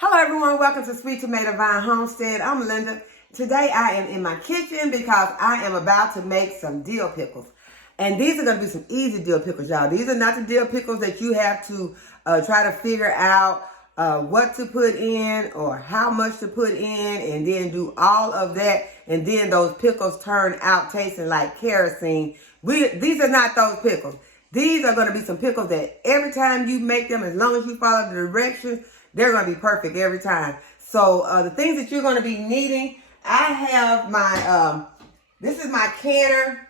Hello everyone, welcome to Sweet Tomato Vine Homestead. I'm Linda. Today I am in my kitchen because I am about to make some dill pickles. And these are going to be some easy dill pickles, y'all. These are not the dill pickles that you have to try to figure out what to put in or how much to put in and then do all of that. And then those pickles turn out tasting like kerosene. These are not those pickles. These are going to be some pickles that every time you make them, as long as you follow the directions, they're going to be perfect every time. So the things that you're going to be needing, I have my, this is my canner.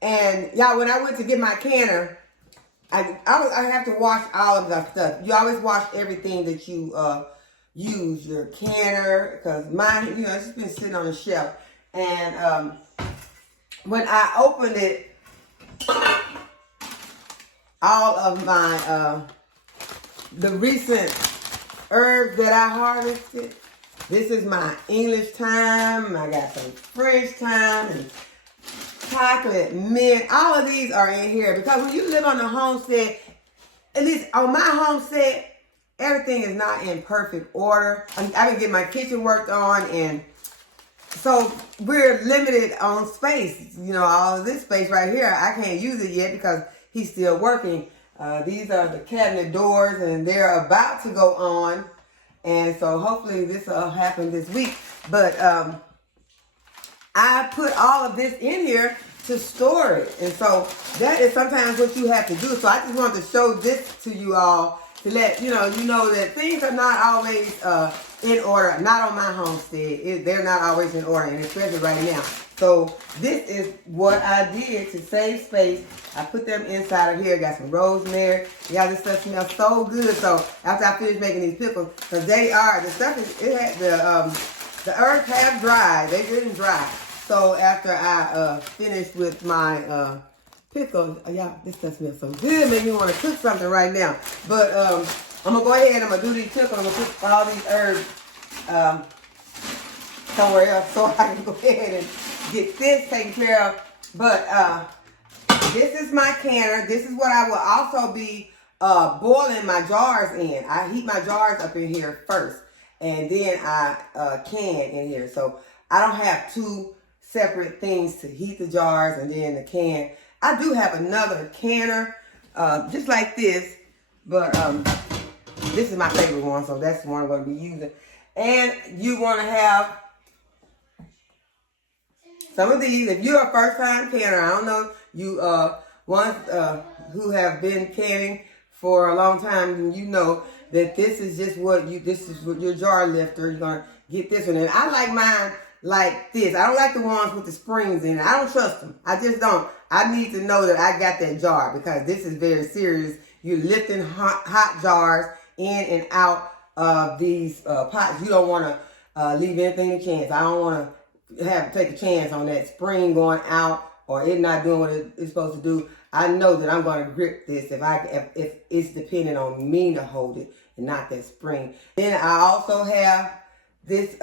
And y'all, when I went to get my canner, I have to wash all of that stuff. You always wash everything that you use, your canner, because mine, you know, it's just been sitting on the shelf. And when I opened it, all of my, the recent herbs that I harvested. This is my English thyme. I got some French thyme and chocolate mint. All of these are in here because when you live on a homestead, at least on my homestead, everything is not in perfect order. I can get my kitchen worked on, and so we're limited on space. You know, all of this space right here, I can't use it yet because he's still working. These are the cabinet doors, and they're about to go on. And so hopefully this will happen this week. But I put all of this in here to store it. And so that is sometimes what you have to do. So I just wanted to show this to you all to let you know that things are not always in order. Not on my homestead. They're not always in order, and especially right now. So this is what I did to save space. I put them inside of here. Got some rosemary. Yeah, this stuff smells so good. So after I finish making these pickles, because the herbs have dried. They didn't dry. So after I finished with my pickles, yeah, this stuff smells so good. Make me want to cook something right now. But I'm gonna go ahead and I'm gonna do these pickles. I'm gonna put all these herbs somewhere else so I can go ahead and get this taken care of. But this is my canner. This is what I will also be boiling my jars in. I heat my jars up in here first, and then I can in here. So I don't have two separate things to heat the jars and then the can. I do have another canner just like this, but this is my favorite one, so that's the one I'm going to be using. And you want to have some of these. If you're a first-time canner, I don't know, you ones who have been canning for a long time, and you know that this is what your jar lifter. You're gonna get this one, and I like mine like this. I don't like the ones with the springs in it. I don't trust them. I just don't. I need to know that I got that jar because this is very serious. You're lifting hot jars in and out of these pots. You don't want to leave anything to chance. I don't want to have to take a chance on that spring going out or it not doing what it's supposed to do. I know that I'm going to grip this if it's dependent on me to hold it and not that spring. Then I also have this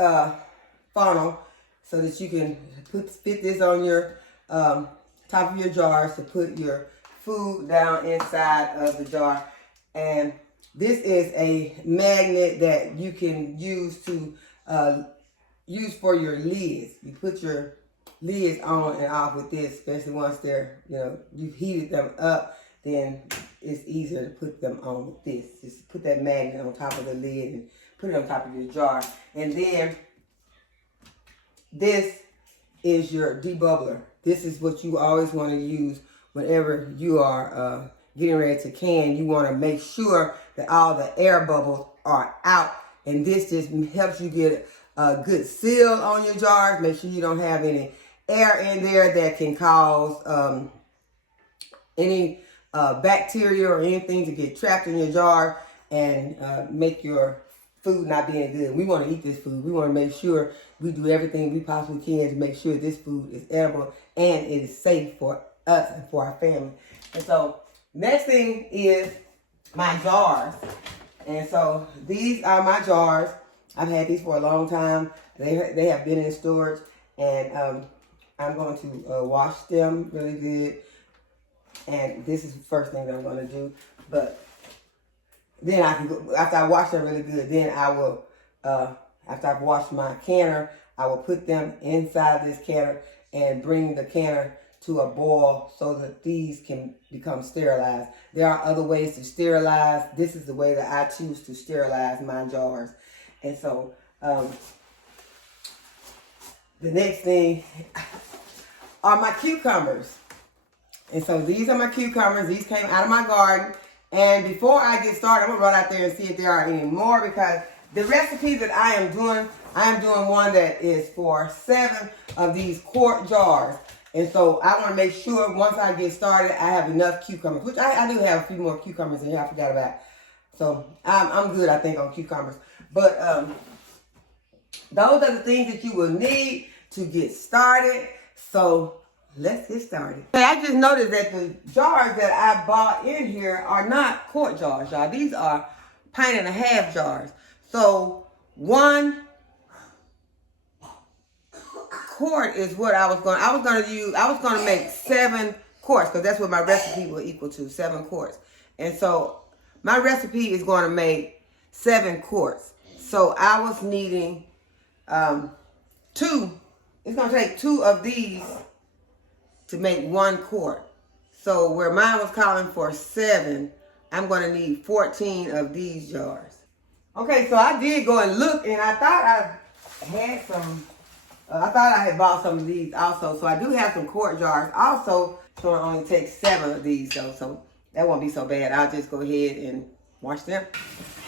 funnel so that you can fit this on your top of your jars to put your food down inside of the jar. And this is a magnet that you can use to use for your lids. You put your lids on and off with this, especially once they're, you've heated them up, then it's easier to put them on with this. Just put that magnet on top of the lid and put it on top of your jar. And then this is your debubbler. This is what you always want to use whenever you are getting ready to can. You want to make sure that all the air bubbles are out. And this just helps you get a good seal on your jars. Make sure you don't have any air in there that can cause any bacteria or anything to get trapped in your jar and make your food not being good. We want to eat this food. We want to make sure we do everything we possibly can to make sure this food is edible and it is safe for us and for our family. And so next thing is my jars. And so these are my jars. I've had these for a long time. They have been in storage, and I'm going to wash them really good. And this is the first thing that I'm going to do. But then I can go, after I wash them really good, then I will, after I've washed my canner, I will put them inside this canner and bring the canner to a boil so that these can become sterilized. There are other ways to sterilize. This is the way that I choose to sterilize my jars. And so the next thing are my cucumbers. And so these are my cucumbers. These came out of my garden. And before I get started, I'm going to run out there and see if there are any more, because the recipe that I am doing one that is for 7 of these quart jars. And so I want to make sure once I get started, I have enough cucumbers, which I do have a few more cucumbers in here. I forgot about. So I'm good, I think, on cucumbers. But those are the things that you will need to get started. So let's get started. I just noticed that the jars that I bought in here are not quart jars, y'all. These are 1.5 jars. So 1 quart is what I was going to make 7 quarts, because that's what my recipe will equal to, 7 quarts. And so my recipe is going to make 7 quarts. So I was needing 2. It's going to take 2 of these to make 1 quart. So where mine was calling for 7, I'm going to need 14 of these jars. Okay, so I did go and look, and I thought I had some. I thought I had bought some of these also. So I do have some quart jars also. So it only takes 7 of these though. So that won't be so bad. I'll just go ahead and wash them.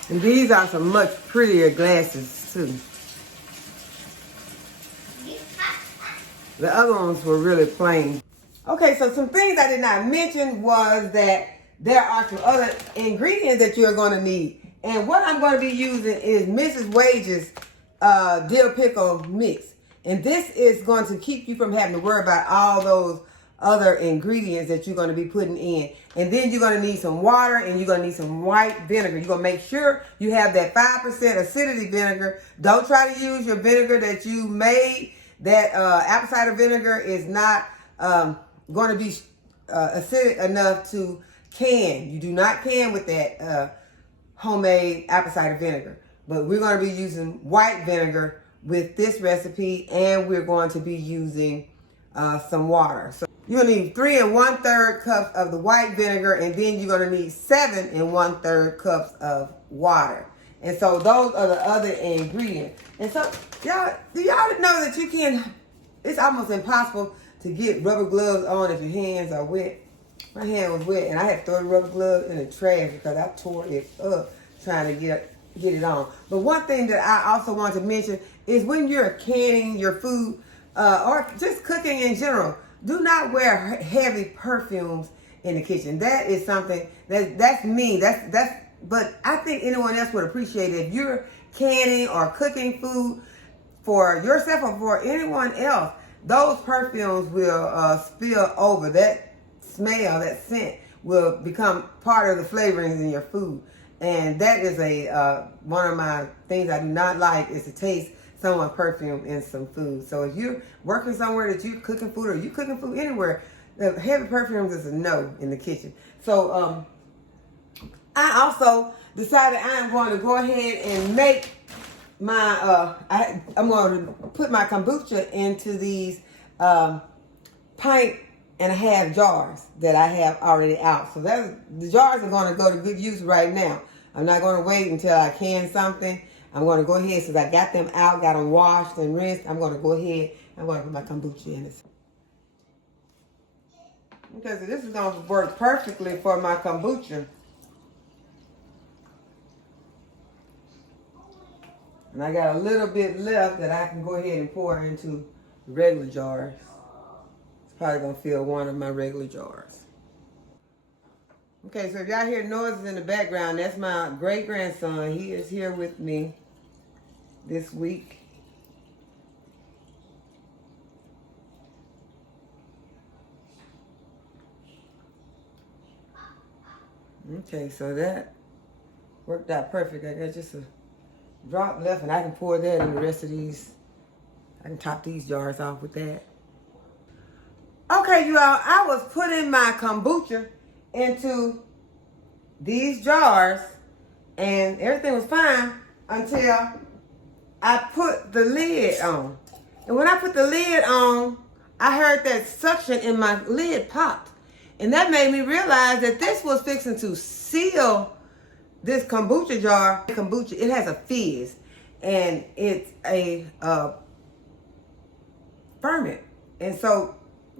And these are some much prettier glasses too. The other ones were really plain. Okay, so some things I did not mention was that there are some other ingredients that you're going to need. And what I'm going to be using is Mrs. Wage's dill pickle mix. And this is going to keep you from having to worry about all those other ingredients that you're going to be putting in. And then you're going to need some water, and you're going to need some white vinegar. You're going to make sure you have that 5% acidity vinegar. Don't try to use your vinegar that you made. That apple cider vinegar is not going to be acidic enough to can. You do not can with that homemade apple cider vinegar. But we're going to be using white vinegar with this recipe, and we're going to be using some water. So you'll need 3 1/3 cups of the white vinegar, and then you're going to need 7 1/3 cups of water. And so those are the other ingredients. And so y'all know that you can, it's almost impossible to get rubber gloves on if your hands are wet. My hand was wet, and I had to throw the rubber glove in the trash because I tore it up trying to get it on. But one thing that I also want to mention is when you're canning your food or just cooking in general, do not wear heavy perfumes in the kitchen. That is something that's me. But I think anyone else would appreciate it. If you're canning or cooking food for yourself or for anyone else, those perfumes will spill over. That smell, that scent will become part of the flavorings in your food. And that is one of my things I do not like, is to taste someone's perfume in some food. So if you're working somewhere that you're cooking food, or you cooking food anywhere, the heavy perfumes is a no in the kitchen. So I also decided I am going to go ahead and make my, I'm going to put my kombucha into these 1.5 jars that I have already out. So the jars are going to go to good use right now. I'm not going to wait until I can something. I'm going to go ahead, since I got them out, got them washed and rinsed, I'm going to go ahead and I'm going to put my kombucha in this. Okay, so this is going to work perfectly for my kombucha. And I got a little bit left that I can go ahead and pour into the regular jars. It's probably going to fill one of my regular jars. Okay, so if y'all hear noises in the background, that's my great-grandson. He is here with me this week. Okay, so that worked out perfect. I got just a drop left, and I can pour that in the rest of these. I can top these jars off with that. Okay, you all, I was putting my kombucha into these jars, And everything was fine until I put the lid on. And when I put the lid on, I heard that suction in my lid popped. And that made me realize that this was fixing to seal this kombucha jar. Kombucha, it has a fizz. And it's a ferment. And so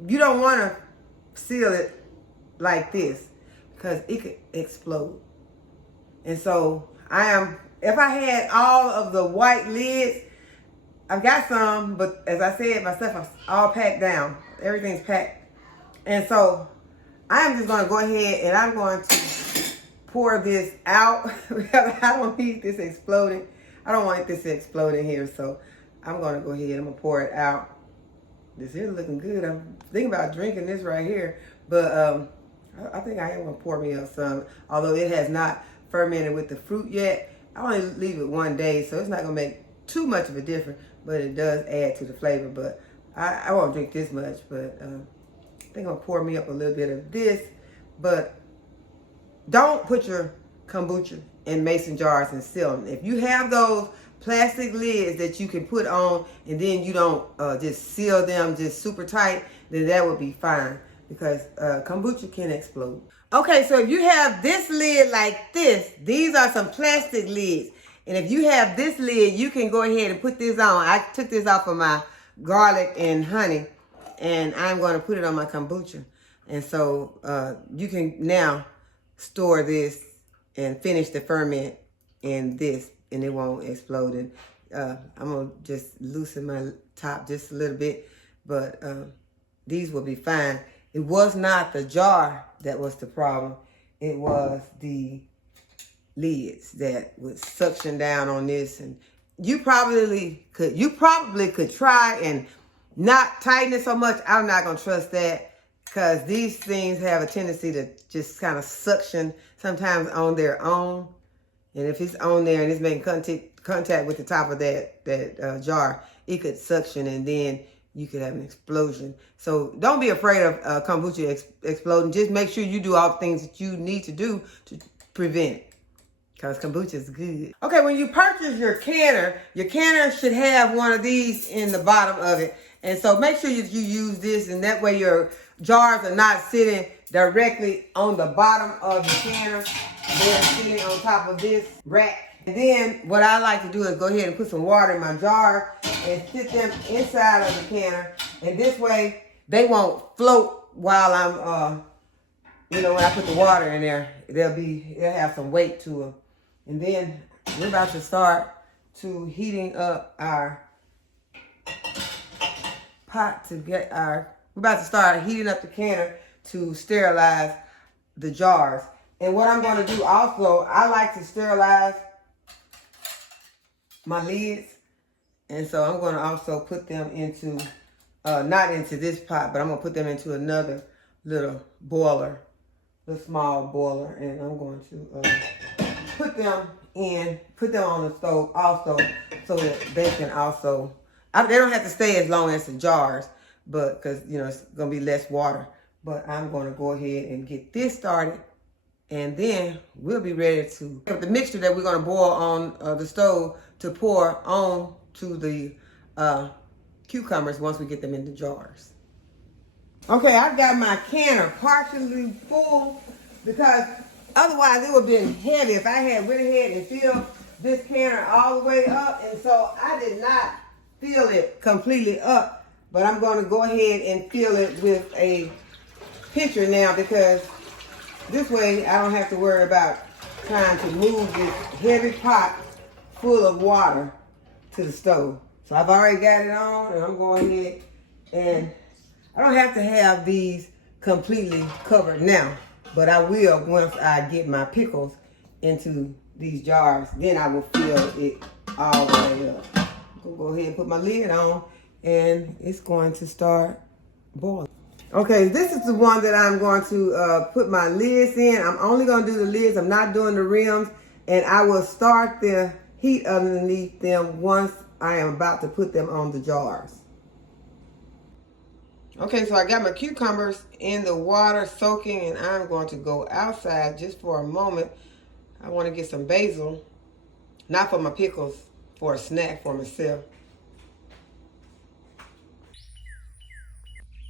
you don't want to seal it like this because it could explode. And so if I had all of the white lids, I've got some, but as I said, my stuff is all packed down. Everything's packed. And so I'm just going to go ahead and I'm going to pour this out. I don't need this exploding. I don't want this to explode in here. So I'm going to go ahead and I'm going to pour it out. This is looking good. I'm thinking about drinking this right here. But I think I am going to pour me up some. Although it has not fermented with the fruit yet. I only leave it 1 day, so it's not going to make too much of a difference. But it does add to the flavor. But I won't drink this much. But I think I'm going to pour me up a little bit of this. But don't put your kombucha in mason jars and seal them. If you have those plastic lids that you can put on and then you don't just seal them just super tight, then that would be fine because kombucha can explode. Okay, so if you have this lid like this, these are some plastic lids. And if you have this lid, you can go ahead and put this on. I took this off of my garlic and honey, and I'm going to put it on my kombucha. And so you can now store this and finish the ferment in this, and it won't explode. And I'm going to just loosen my top just a little bit, but these will be fine. It was not the jar that was the problem. It was the lids that would suction down on this. And you probably could try and not tighten it so much. I'm not going to trust that because these things have a tendency to just kind of suction sometimes on their own. And if it's on there and it's making contact with the top of that jar, it could suction and then you could have an explosion. So don't be afraid of kombucha exploding. Just make sure you do all the things that you need to do to prevent it. Because kombucha is good. Okay, when you purchase your canner should have one of these in the bottom of it. And so make sure that you use this, and that way your jars are not sitting directly on the bottom of the canner. They're sitting on top of this rack. And then what I like to do is go ahead and put some water in my jar and sit them inside of the canner. And this way they won't float while I'm, when I put the water in there. They'll have some weight to them. And then we're about to start to heating up our pot we're about to start heating up the canner to sterilize the jars. And what I'm going to do also, I like to sterilize my lids. And so I'm going to also put them into, not into this pot, but I'm going to put them into another little boiler, little small boiler. And I'm going to put them on the stove also so that they can also, they don't have to stay as long as the jars, but because, it's going to be less water. But I'm going to go ahead and get this started. And then we'll be ready to have the mixture that we're going to boil on the stove to pour on to the cucumbers once we get them in the jars. Okay, I've got my canner partially full because otherwise it would have been heavy if I had went ahead and filled this canner all the way up. And so I did not fill it completely up, but I'm going to go ahead and fill it with a pitcher now because this way I don't have to worry about trying to move this heavy pot full of water to the stove. So I've already got it on, and I'm going ahead, and I don't have to have these completely covered now, but I will once I get my pickles into these jars. Then I will fill it all the way up. I'm going to go ahead and put my lid on, and it's going to start boiling. Okay, this is the one that I'm going to put my lids in. I'm only going to do the lids. I'm not doing the rims. And I will start the heat underneath them once I am about to put them on the jars. Okay, so I got my cucumbers in the water soaking, and I'm going to go outside just for a moment I want to get some basil, not for my pickles, for a snack for myself.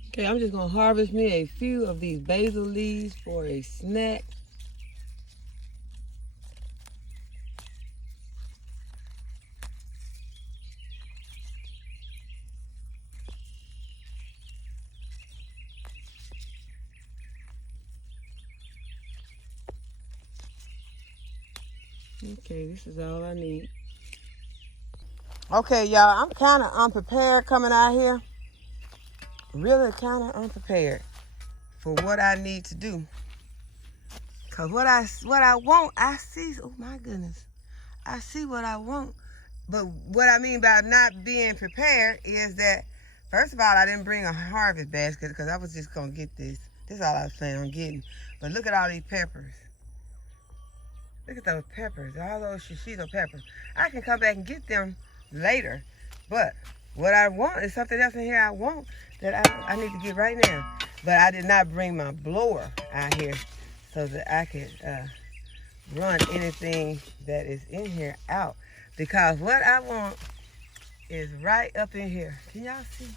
Okay, I'm just gonna harvest me a few of these basil leaves for a snack. Okay, this is all I need. Okay, y'all, I'm kind of unprepared coming out here. Really kind of unprepared for what I need to do. Cause what I want, I see. Oh my goodness, I see what I want. But what I mean by not being prepared is that, first of all, I didn't bring a harvest basket because I was just gonna get this. This is all I was planning on getting. But look at all these peppers. Look at those peppers, all those shishito peppers. I can come back and get them later. But what I want is something else in here I want that I need to get right now. But I did not bring my blower out here so that I could run anything that is in here out. Because what I want is right up in here. Can y'all see?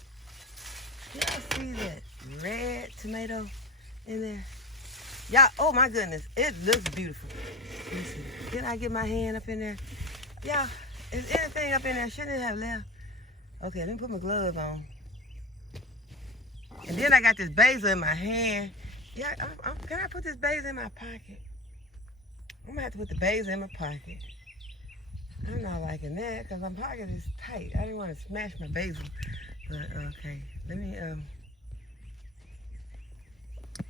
Can y'all see that red tomato in there? Y'all, oh my goodness, it looks beautiful. Let me see. Can I get my hand up in there? Y'all, is anything up in there? Shouldn't it have left? Okay, let me put my gloves on. And then I got this basil in my hand. Yeah, can I put this basil in my pocket? I'm gonna have to put the basil in my pocket. I'm not liking that because my pocket is tight. I didn't want to smash my basil. But okay, let me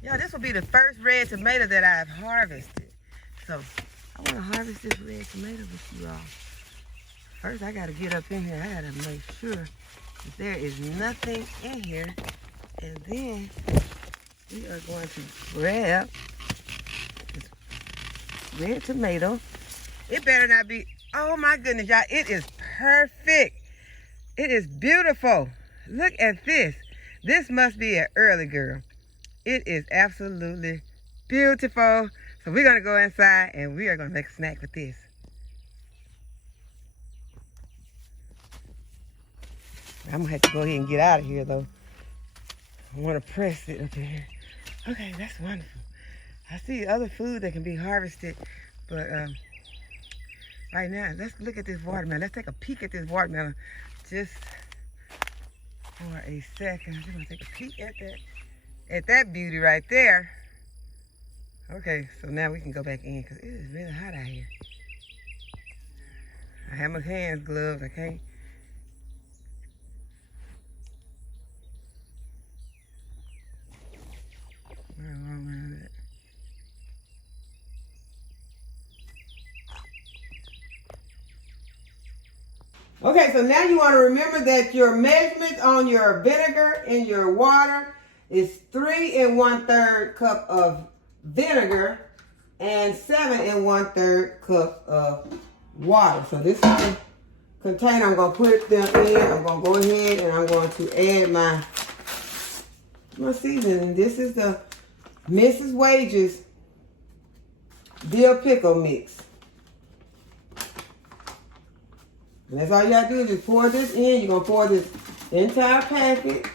yeah, this will be the first red tomato that I've harvested. So I want to harvest this red tomato with you all. First, I got to get up in here. I got to make sure that there is nothing in here. And then we are going to grab this red tomato. It better not be, oh my goodness, y'all, it is perfect. It is beautiful. Look at this. This must be an early girl. It is absolutely beautiful. So we're going to go inside and we are going to make a snack with this. I'm going to have to go ahead and get out of here though. I want to press it up in here. Okay, that's wonderful. I see other food that can be harvested, but right now, let's look at this watermelon. Let's take a peek at this watermelon just for a second. I'm just going to take a peek at that beauty right there. Okay, so now we can go back in because it is really hot out here. I have my hands gloved, I can't. Okay, so now you want to remember that your measurements on your vinegar in your water is 3 1/3 cup of vinegar and 7 1/3 cup of water. So this is the container I'm going to put them in. I'm going to go ahead and I'm going to add my seasoning. This is the Mrs. Wages dill pickle mix. And that's all you gotta do is just pour this in. You're gonna pour this entire packet.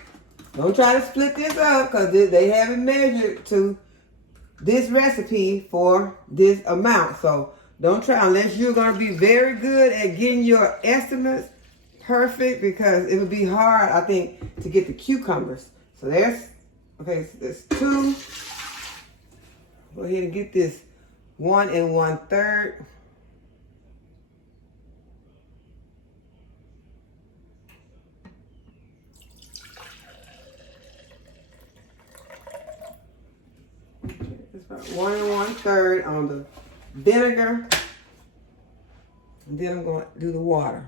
Don't try to split this up because they haven't measured to this recipe for this amount. So don't try unless you're gonna be very good at getting your estimates perfect, because it would be hard, I think, to get the cucumbers. So there's, okay, so there's 2. Go ahead and get this 1 1/3. About 1 1/3 on the vinegar, and then I'm going to do the water.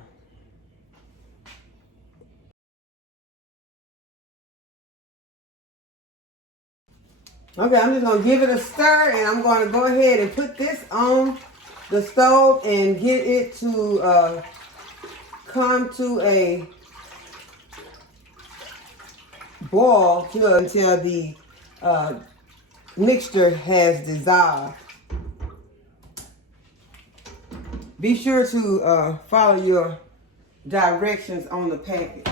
Okay, I'm just going to give it a stir, and I'm going to go ahead and put this on the stove and get it to come to a boil until the mixture has dissolved. Be sure to follow your directions on the packet.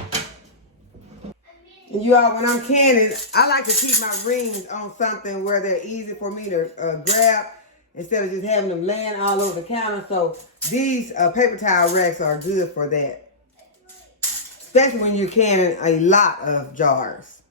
And you all, when I'm canning, I like to keep my rings on something where they're easy for me to grab instead of just having them laying all over the counter. So these paper towel racks are good for that, especially when you're canning a lot of jars.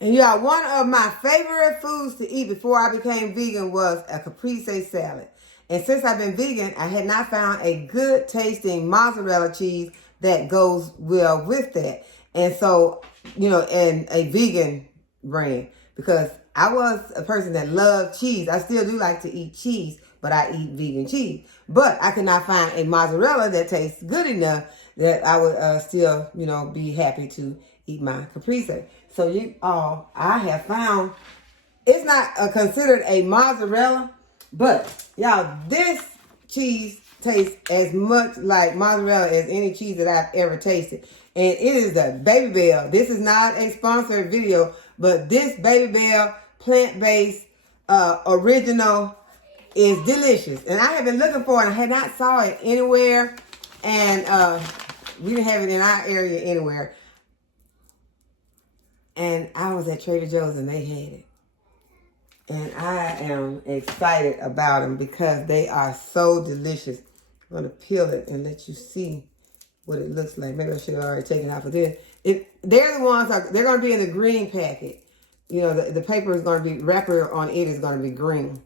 And y'all, one of my favorite foods to eat before I became vegan was a caprese salad. And since I've been vegan, I had not found a good tasting mozzarella cheese that goes well with that. And so, you know, and a vegan brand, because I was a person that loved cheese. I still do like to eat cheese, but I eat vegan cheese. But I could not find a mozzarella that tastes good enough that I would still, you know, be happy to eat my caprese. So you all, I have found, it's not considered a mozzarella, but y'all, this cheese tastes as much like mozzarella as any cheese that I've ever tasted. And it is the Baby Bell. This is not a sponsored video, but this Baby Bell plant-based original is delicious. And I have been looking for it. I had not saw it anywhere. And we didn't have it in our area anywhere. And I was at Trader Joe's and they had it. And I am excited about them because they are so delicious. I'm going to peel it and let you see what it looks like. Maybe I should have already taken it out of this. They're the ones, they're going to be in the green packet. You know, the paper is going to be, wrapper on it is going to be green.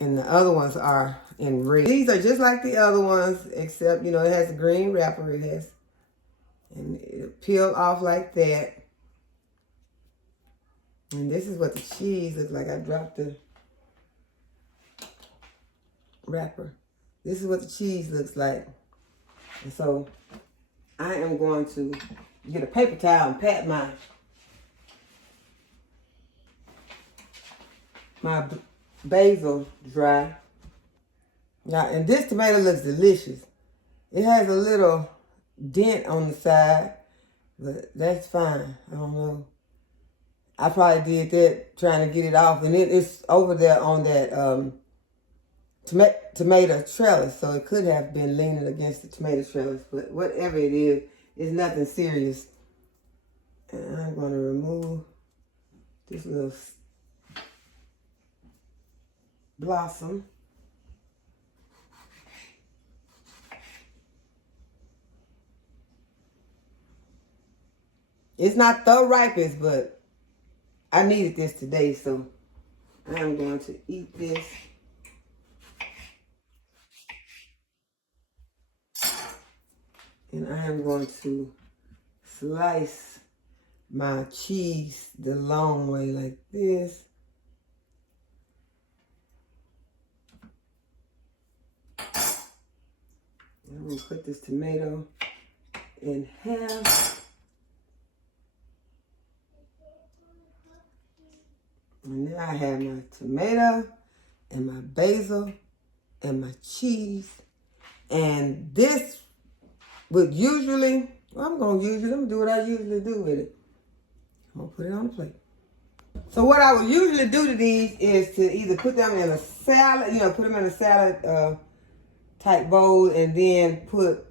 And the other ones are in red. These are just like the other ones, except, you know, it has a green wrapper. It has, and it'll peel off like that. And this is what the cheese looks like. I dropped the wrapper. This is what the cheese looks like. And so I am going to get a paper towel and pat my basil dry. Now, and this tomato looks delicious. It has a little dent on the side, but that's fine. I don't know. I probably did that trying to get it off, and it's over there on that tomato trellis, so it could have been leaning against the tomato trellis, but whatever it is, it's nothing serious. And I'm going to remove this little blossom. It's not the ripest, but I needed this today, so I'm going to eat this. And I am going to slice my cheese the long way like this. And I'm going to cut this tomato in half. And now I have my tomato and my basil and my cheese. And this would usually, I'm going to do what I usually do with it. I'm going to put it on the plate. So what I would usually do to these is to either put them in a salad, you know, put them in a salad type bowl and then put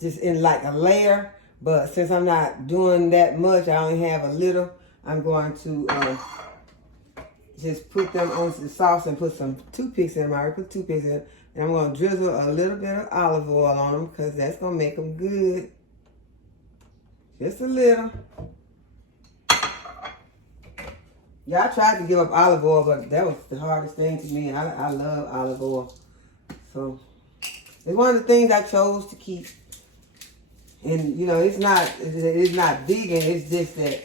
just in like a layer. But since I'm not doing that much, I only have a little, I'm going to just put them on the sauce and put some toothpicks in them. I already put toothpicks in them. And I'm going to drizzle a little bit of olive oil on them because that's going to make them good. Just a little. Yeah, I tried to give up olive oil, but that was the hardest thing to me. I love olive oil. So, it's one of the things I chose to keep. And, you know, it's not vegan. It's just that,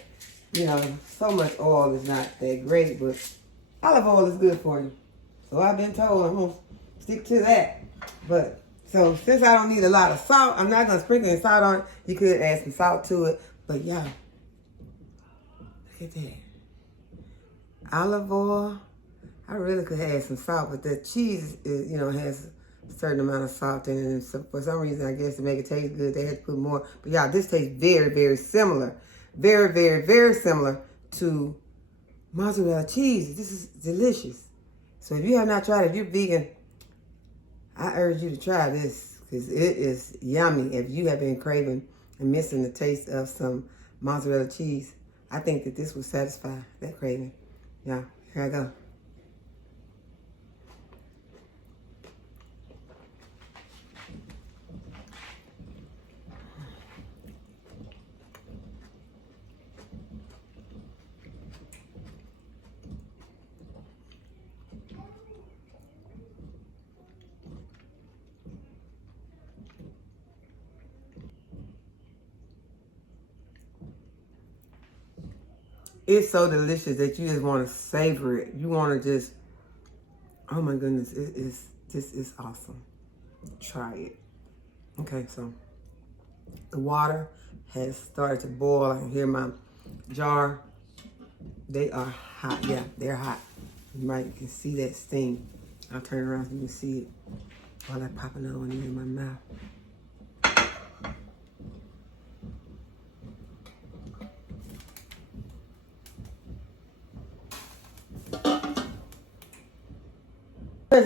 you know, so much oil is not that great. But olive oil is good for you. So, I've been told I'm going to stick to that. But, so, since I don't need a lot of salt, I'm not going to sprinkle any salt on it. You could add some salt to it. But, yeah. Look at that. Olive oil. I really could add some salt, but the cheese, is, you know, has a certain amount of salt in it. And so for some reason, I guess to make it taste good, they had to put more. But yeah, this tastes very, very similar. Very, very, very similar to mozzarella cheese. This is delicious. So if you have not tried it, if you're vegan, I urge you to try this because it is yummy. If you have been craving and missing the taste of some mozzarella cheese, I think that this will satisfy that craving. Yeah, here I go. It's so delicious that you just want to savor it. You want to just, oh my goodness, this is awesome. Try it. Okay, so the water has started to boil. I can hear my jar. They are hot. Yeah, they're hot. You can see that steam. I'll turn around so you can see it while I pop another one in my mouth.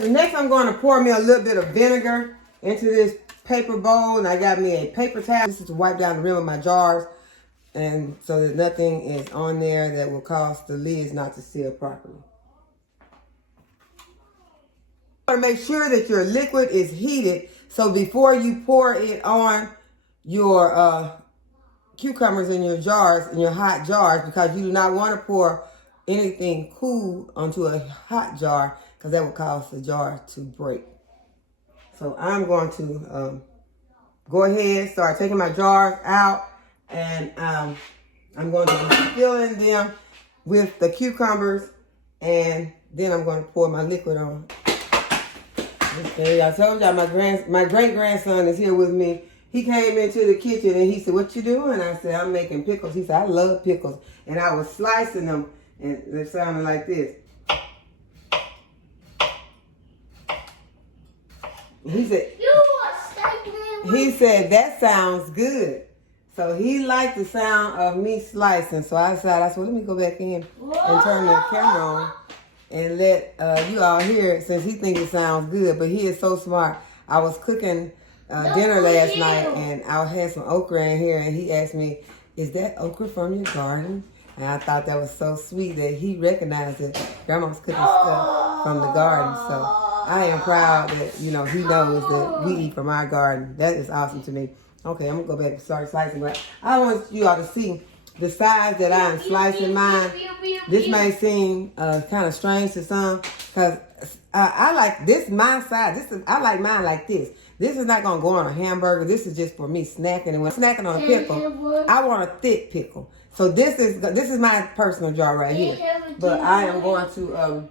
Next, I'm going to pour me a little bit of vinegar into this paper bowl, and I got me a paper towel. This is to wipe down the rim of my jars, and so that nothing is on there that will cause the lids not to seal properly. You want to make sure that your liquid is heated, so before you pour it on your cucumbers in your jars, in your hot jars, because you do not want to pour anything cool onto a hot jar, because that would cause the jar to break. So I'm going to go ahead, start taking my jars out, and I'm going to be filling them with the cucumbers, and then I'm going to pour my liquid on. Okay, I told y'all my great-grandson is here with me. He came into the kitchen and he said, "What you doing?" I said, "I'm making pickles." He said, "I love pickles." And I was slicing them, and they sounded like this. He said, "That sounds good." So he liked the sound of me slicing. So I said, well, let me go back in and turn the camera on and let you all hear it, since he thinks it sounds good. But he is so smart. I was cooking dinner last night, and I had some okra in here, and he asked me, "Is that okra from your garden?" And I thought that was so sweet that he recognized that Grandma was cooking stuff from the garden. So I am proud that, he knows that we eat from our garden. That is awesome to me. Okay, I'm going to go back and start slicing. But I want you all to see the size that I am slicing mine. This may seem kind of strange to some, because I like this my size. I like mine like this. This is not going to go on a hamburger. This is just for me snacking. And when I'm snacking on a pickle, I want a thick pickle. So this is my personal jar right here. But I am going to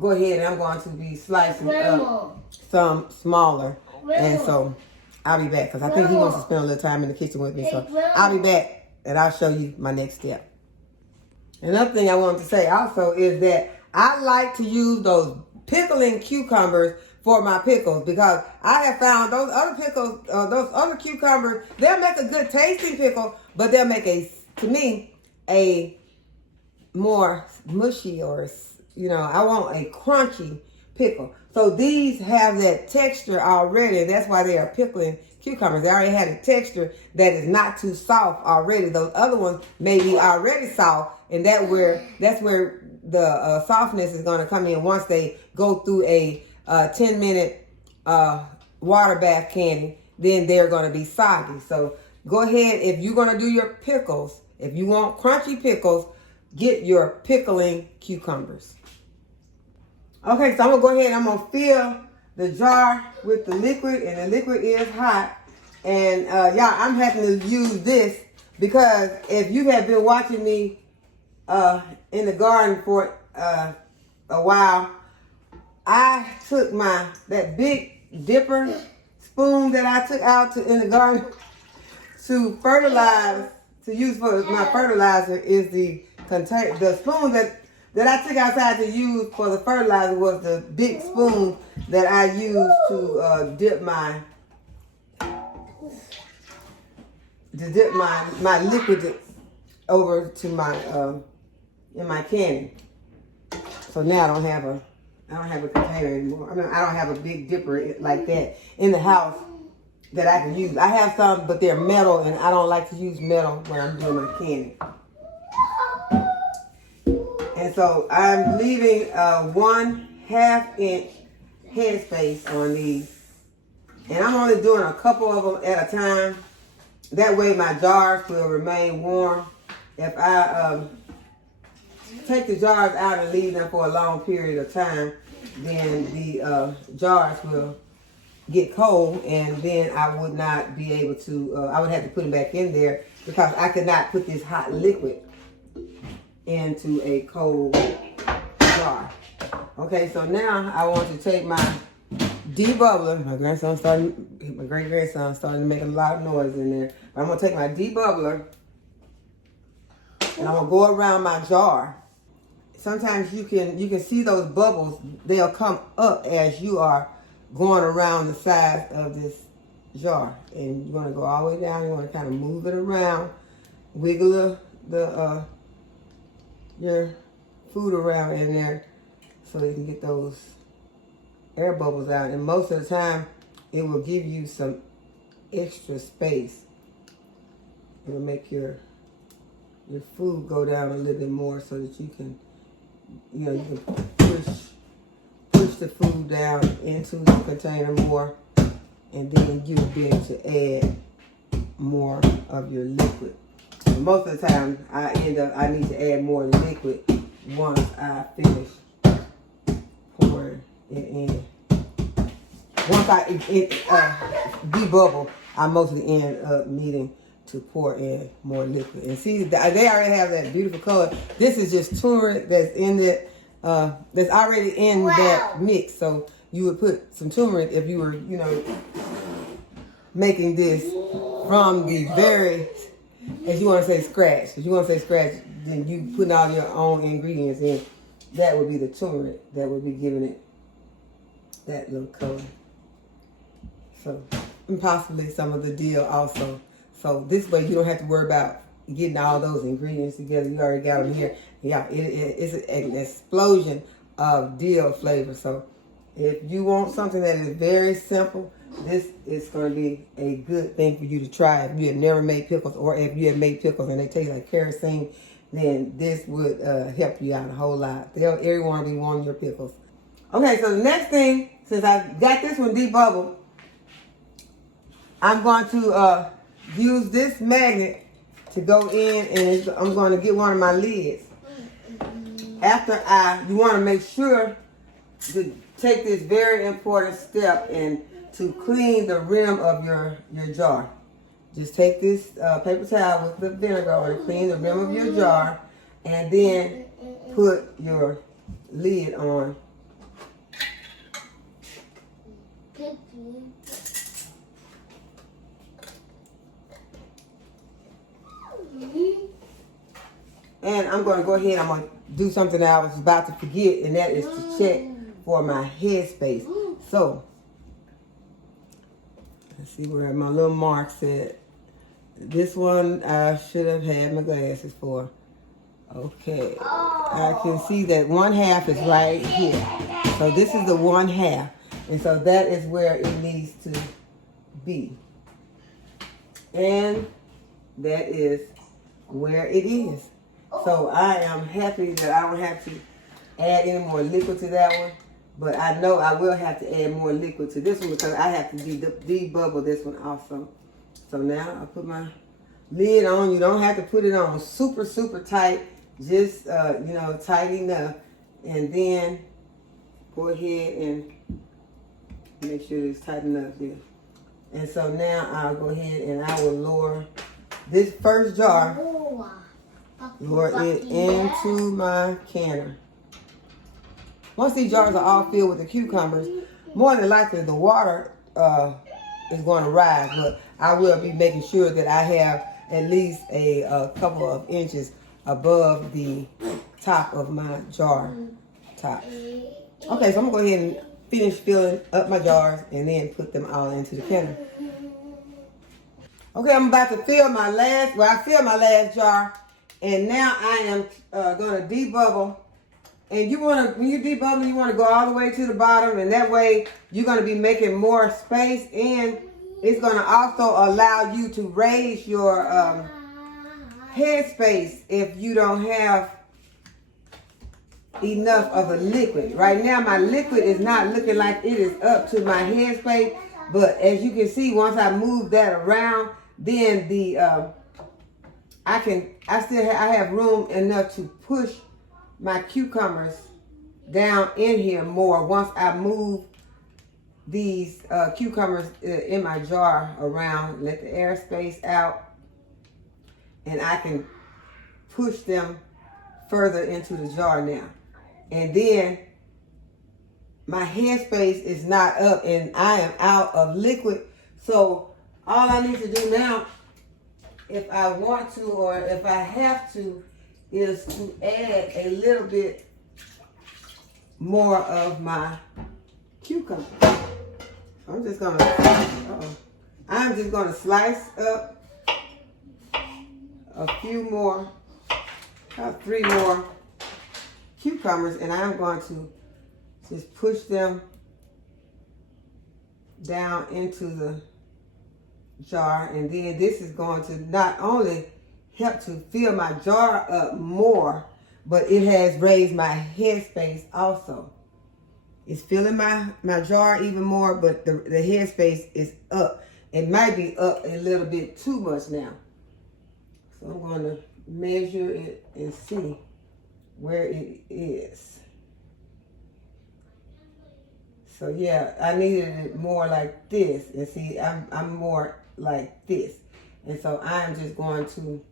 go ahead, and I'm going to be slicing up some smaller. And so I'll be back, because I think he wants to spend a little time in the kitchen with me. So I'll be back, and I'll show you my next step. Another thing I wanted to say also is that I like to use those pickling cucumbers for my pickles, because I have found those other pickles, those other cucumbers, they'll make a good tasting pickle, but they'll make to me, a more mushy, or, I want a crunchy pickle. So these have that texture already, and that's why they are pickling cucumbers. They already have a texture that is not too soft already. Those other ones may be already soft, and that's where the softness is going to come in once they go through a 10-minute water bath canning. Then they're going to be soggy. So go ahead, if you're going to do your pickles, if you want crunchy pickles, get your pickling cucumbers. Okay, so I'm going to go ahead and I'm going to fill the jar with the liquid, and the liquid is hot. And y'all, I'm having to use this because if you have been watching me in the garden for a while, I took that big dipper spoon that I took out in the garden to fertilize, to use for my fertilizer, is the spoon that I took outside to use for the fertilizer was the big spoon that I used to dip my liquid over to my in my canning. So now I don't have I don't have a container anymore. I mean, I don't have a big dipper like that in the house that I can use. I have some, but they're metal, and I don't like to use metal when I'm doing my candy. And so I'm leaving 1/2 inch headspace on these. And I'm only doing a couple of them at a time. That way my jars will remain warm. If I take the jars out and leave them for a long period of time, then the jars will get cold, and then I would not be able to, I would have to put them back in there because I could not put this hot liquid into a cold jar. Okay, so now I want to take my debubbler. My great grandson started making a lot of noise in there. But I'm gonna take my debubbler and I'm gonna go around my jar. Sometimes you can see those bubbles. They'll come up as you are going around the sides of this jar, and you're gonna go all the way down. You want to kind of move it around, wiggle your food around in there so you can get those air bubbles out. And most of the time it will give you some extra space. It will make your food go down a little bit more so that you can, you can push the food down into the container more, and then you'll be able to add more of your liquid. But most of the time I need to add more liquid once I finish pouring it in. Once I debubble, I mostly end up needing to pour in more liquid. And see, they already have that beautiful color. This is just turmeric that's in it, that's already in that mix. So you would put some turmeric if you were, making this from the very, if you want to say scratch. If you want to say scratch, then you putting all your own ingredients in. That would be the turmeric that would be giving it that little color. So, and possibly some of the dill also. So this way you don't have to worry about getting all those ingredients together. You already got them here. Yeah, it's an explosion of dill flavor. So if you want something that is very simple, this is going to be a good thing for you to try. If you have never made pickles, or if you have made pickles and they taste like kerosene, then this would help you out a whole lot. Everyone will be wanting your pickles. Okay, so the next thing, since I've got this one debubbled, I'm going to use this magnet to go in, and I'm going to get one of my lids. You want to make sure to take this very important step and to clean the rim of your jar. Just take this paper towel with the vinegar and clean the rim of your jar, and then put your lid on. And I'm going to go ahead, I'm going to do something that I was about to forget, and that is to check for my headspace. So, let's see where my little mark said. This one I should have had my glasses for. Okay, I can see that 1/2 is right here. So this is the 1/2, and so that is where it needs to be. And that is where it is. So I am happy that I don't have to add any more liquid to that one. But I know I will have to add more liquid to this one because I have to debubble this one also. So now I put my lid on. You don't have to put it on super, super tight. Just, tight enough. And then go ahead and make sure it's tight enough there. And so now I'll go ahead and I will lower this first jar, lower it into my canner. Once these jars are all filled with the cucumbers, more than likely the water is going to rise, but I will be making sure that I have at least a couple of inches above the top of my jar top. Okay, so I'm going to go ahead and finish filling up my jars and then put them all into the canner. Okay, I'm about to fill my last jar, and now I am going to debubble And you want to, when you debubbling, you want to go all the way to the bottom, and that way you're going to be making more space, and it's going to also allow you to raise your head space if you don't have enough of a liquid. Right now my liquid is not looking like it is up to my head space, but as you can see, once I move that around, then the I have room enough to push my cucumbers down in here more once I move these cucumbers in my jar around, let the air space out, and I can push them further into the jar now. And then my headspace is not up and I am out of liquid. So all I need to do now, if I want to or if I have to, is to add a little bit more of my cucumber. I'm just gonna slice up a few more, about 3 more cucumbers, and I'm going to just push them down into the jar. And then this is going to not only help to fill my jar up more, but it has raised my headspace also. It's filling my jar even more, but the headspace is up. It might be up a little bit too much now. So I'm going to measure it and see where it is. So yeah, I needed it more like this. And see, I'm more like this. And so I'm just going to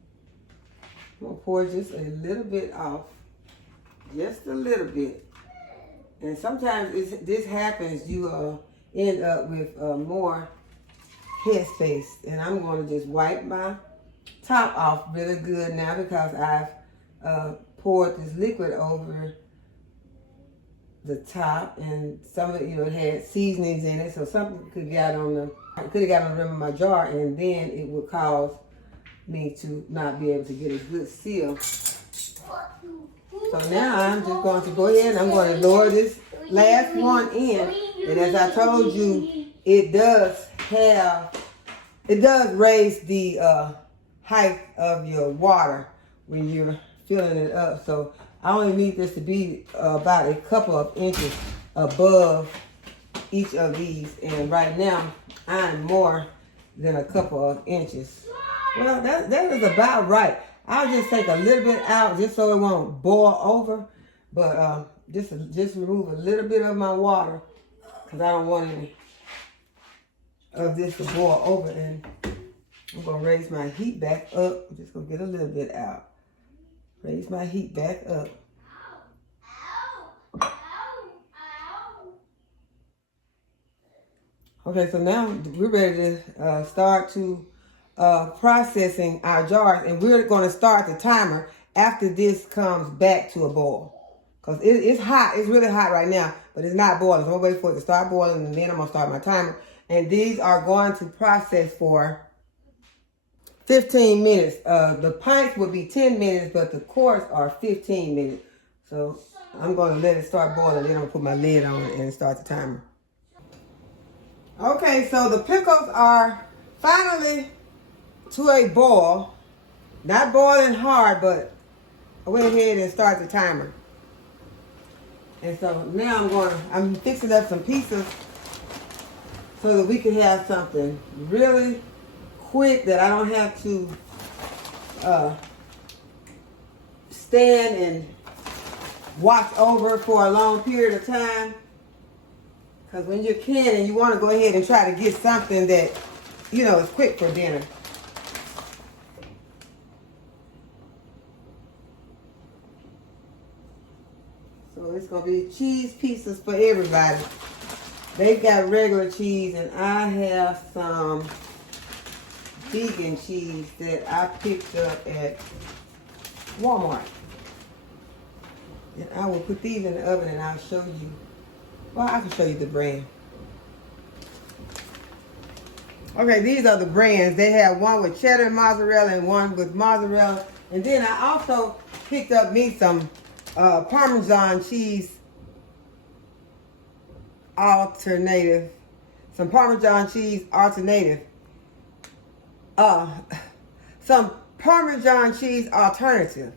pour just a little bit off. Just a little bit. And sometimes this happens, you end up with more headspace. And I'm going to just wipe my top off really good now because I've poured this liquid over the top, and some of it, it had seasonings in it, so something could get on the rim of my jar, and then it would cause me to not be able to get a good seal. So now I'm just going to go ahead and I'm going to lower this last one in, and as I told you, it does raise the height of your water when you're filling it up. So I only need this to be about a couple of inches above each of these, and right now I'm more than a couple of inches. Well, that is about right. I'll just take a little bit out just so it won't boil over, but just remove a little bit of my water because I don't want any of this to boil over. And I'm going to raise my heat back up. I'm just going to get a little bit out. Raise my heat back up. Okay, so now we're ready to start to processing our jars, and we're going to start the timer after this comes back to a boil. Because it's hot, it's really hot right now, but it's not boiling. So I'm going to wait for it to start boiling, and then I'm going to start my timer. And these are going to process for 15 minutes. The pints would be 10 minutes, but the quarts are 15 minutes. So I'm going to let it start boiling, then I'm going to put my lid on it and start the timer. Okay, so the pickles are finally to a boil. Not boiling hard, but I went ahead and started the timer. And so now I'm fixing up some pieces so that we can have something really quick that I don't have to stand and watch over for a long period of time. Because when you're canning, you want to go ahead and try to get something that, is quick for dinner. So it's going to be cheese pieces for everybody. They've got regular cheese, and I have some vegan cheese that I picked up at Walmart. And I will put these in the oven and I'll show you. Well, I can show you the brand. Okay, these are the brands. They have one with cheddar and mozzarella and one with mozzarella. And then I also picked up me some Parmesan cheese alternative. Some Parmesan cheese alternative. Some Parmesan cheese alternative.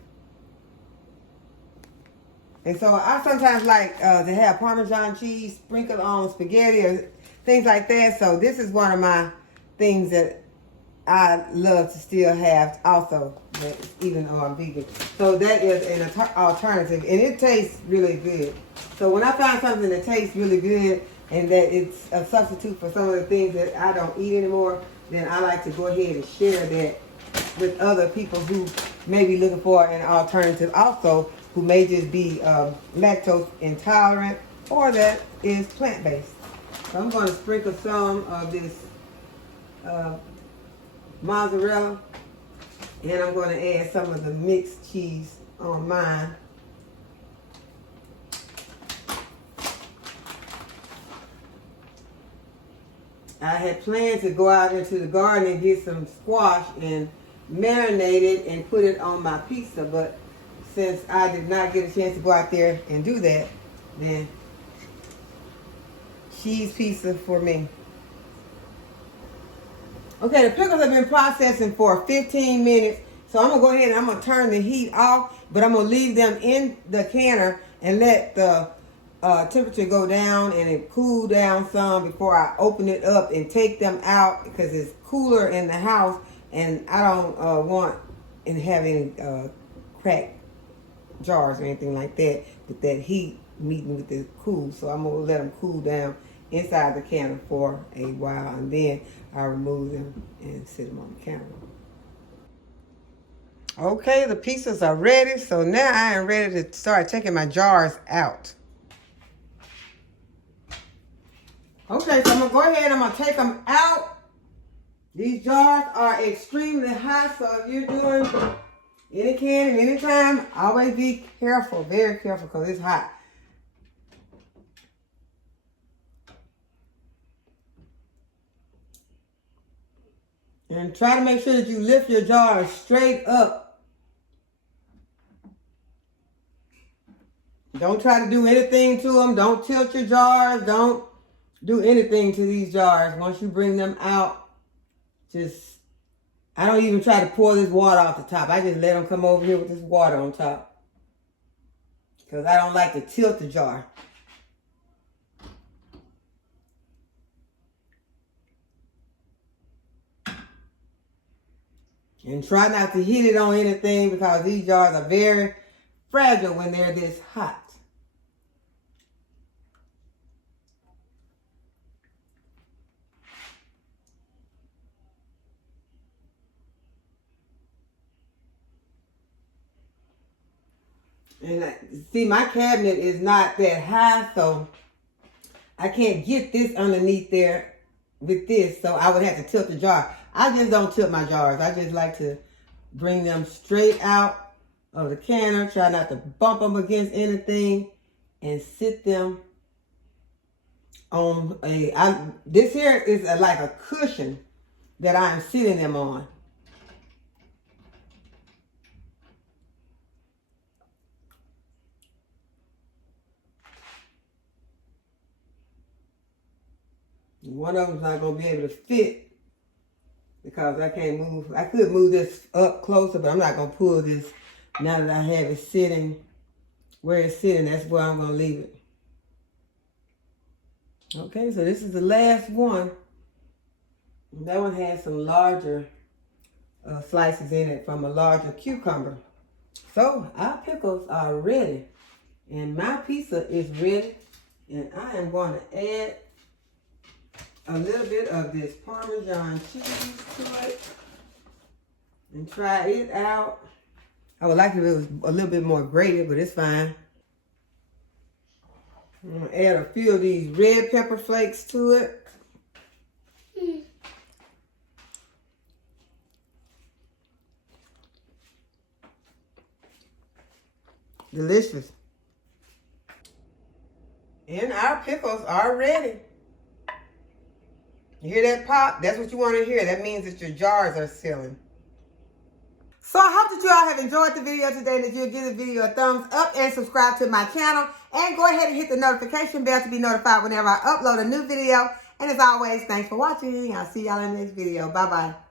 And so I sometimes like to have Parmesan cheese sprinkled on spaghetti or things like that. So this is one of my things that I love to still have also, even though I'm vegan. So that is an alternative, and it tastes really good. So when I find something that tastes really good and that it's a substitute for some of the things that I don't eat anymore, then I like to go ahead and share that with other people who may be looking for an alternative also, who may just be lactose intolerant or that is plant-based. So I'm going to sprinkle some of this mozzarella, and I'm going to add some of the mixed cheese on mine. I had planned to go out into the garden and get some squash and marinate it and put it on my pizza, but since I did not get a chance to go out there and do that, then cheese pizza for me. Okay, the pickles have been processing for 15 minutes, so I'm going to go ahead and I'm going to turn the heat off, but I'm going to leave them in the canner and let the temperature go down and it cool down some before I open it up and take them out, because it's cooler in the house and I don't want to have any cracked jars or anything like that with that heat meeting with the cool. So I'm going to let them cool down inside the canner for a while, and then I remove them and sit them on the counter. Okay, the pizzas are ready, so now I am ready to start taking my jars out. Okay, so I'm going to go ahead and I'm going to take them out. These jars are extremely hot, so if you're doing any canning anytime, always be careful, very careful, because it's hot. And try to make sure that you lift your jars straight up. Don't try to do anything to them. Don't tilt your jars. Don't do anything to these jars. Once you bring them out, I don't even try to pour this water off the top. I just let them come over here with this water on top, because I don't like to tilt the jar. And try not to hit it on anything, because these jars are very fragile when they're this hot. And see, my cabinet is not that high, so I can't get this underneath there with this, so I would have to tilt the jar. I just don't tilt my jars. I just like to bring them straight out of the canner, try not to bump them against anything, and sit them on this here is like a cushion that I'm sitting them on. One of them's not going to be able to fit because I can't move. I could move this up closer, but I'm not going to pull this now that I have it sitting where it's sitting. That's where I'm going to leave it. Okay, so this is the last one. That one has some larger slices in it from a larger cucumber. So our pickles are ready. And my pizza is ready. And I am going to add a little bit of this Parmesan cheese to it and try it out. I would like if it was a little bit more grated, but it's fine. I'm going to add a few of these red pepper flakes to it. Delicious. And our pickles are ready. You hear that pop? That's what you want to hear. That means that your jars are sealing. So I hope that you all have enjoyed the video today, and that you'll give the video a thumbs up and subscribe to my channel. And go ahead and hit the notification bell to be notified whenever I upload a new video. And as always, thanks for watching. I'll see y'all in the next video. Bye-bye.